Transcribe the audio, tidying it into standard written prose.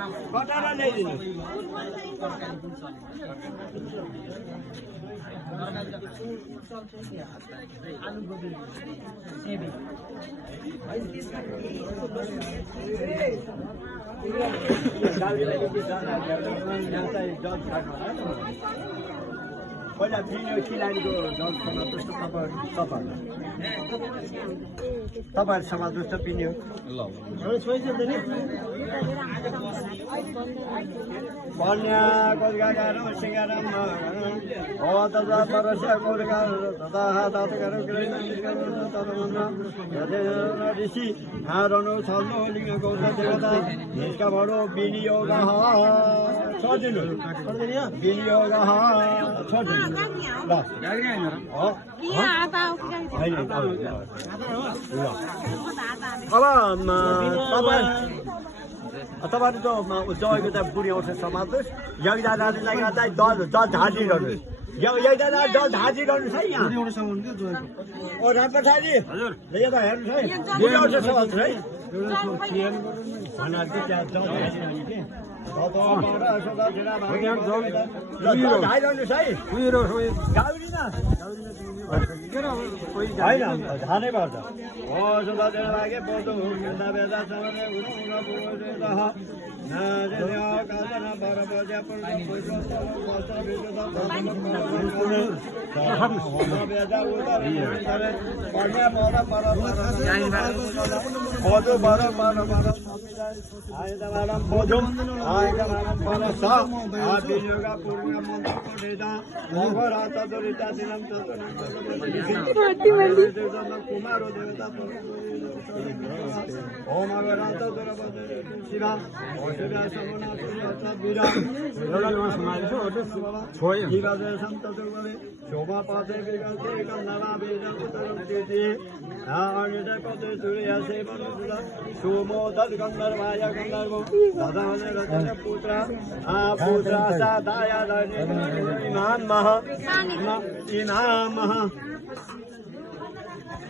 कटारा ल्याइदिनु पहिला बिन्यो किलाडीको जल समावेश तपाईँहरू समावेश बिन्यो कन्या कोलगागारम सिंगारम भवतजा परस्य कोलगार तथा तातगार ऋषि हारनु छल्नु लिङ्ग गौर देवता यसका बडो विनियोग छोडिदिनु विनियोग छोडिदिनु ल अब तपाईँहरू त जयको त बुढी आउँछ समावेश यज्ञलाई चाहिँ दल झाँची गर्नुहोस् यज्ञलाई दल झाँची गर्नुहोस् है यहाँ रामप्रसादजी हजुर यो त हेर्नुहोस् है बुढी आउँछ समावेश है धानै पर्छ हो सुधार लागे बोधो कुमार देवता ओम अवरांत शिवा शोभा पाते सोमो दल गंधर्वाय गंधर्व पुत्र पुत्र इमाम